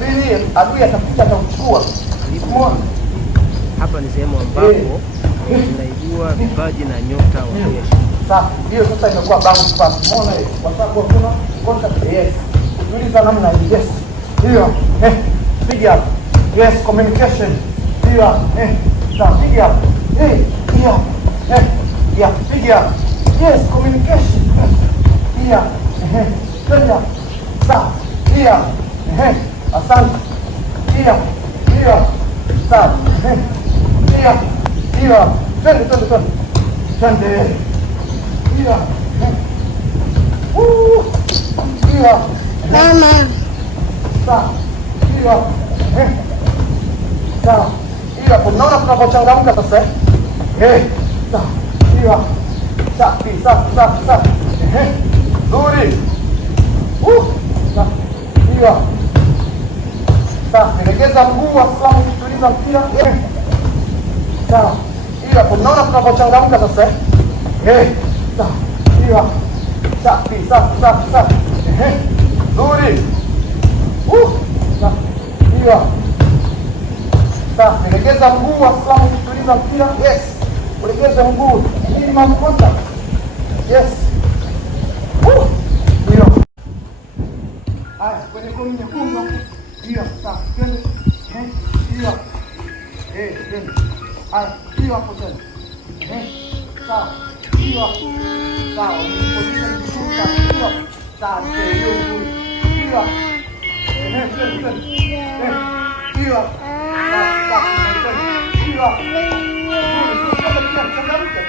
subiri adui atakuja atauchukua. Hapa ni sehemu ambapo tunaijua vipaji na nyota wa jeshi. Sasa hiyo sasa imekuwa bounce pass. Umeona hiyo? Kwa sababu kuna contact. Yes. Tuliza namna hii. Yes. Hiyo. Piga hapo. Yes, communication. Hiyo. Sasa piga hapo. Hiyo. Yeah, piga. Yes, communication. Hiyo. Twende. Sasa. Hiyo. Asante. Hiyo. Sasa. Hiyo. Twende. Twende. Hiyo. Hiyo. Mama. Sasa. Hiyo. Sasa. Hiyo hapo unaona tunapochangamka sasa. Sasa. Hiyo. Sasa. Nzuri. Sasa. Hiyo. Sasa legeza mguu Waislamu kutuliza mpira. Sawa. Hiyo hapo unaona tunapochangamka sasa. Sawa. Hiyo. Sasa. Nzuri. Sasa. Hiyo. Sasa legeza mguu Waislamu kutuliza mpira. Yes. Ulegeze mguu. Minimum contact. Yes. Hiyo. Haya, kwenye koni nyekundu. Hiyo, sawa. Twende. Hiyo. Twende. Haya, hiyo hapo tena. Sawa. Hiyo. Sawa. Position kushuka. Hiyo. Sawa. Hiyo. Hiyo. Twende. Hiyo. Sawa. Hiyo. Changamka.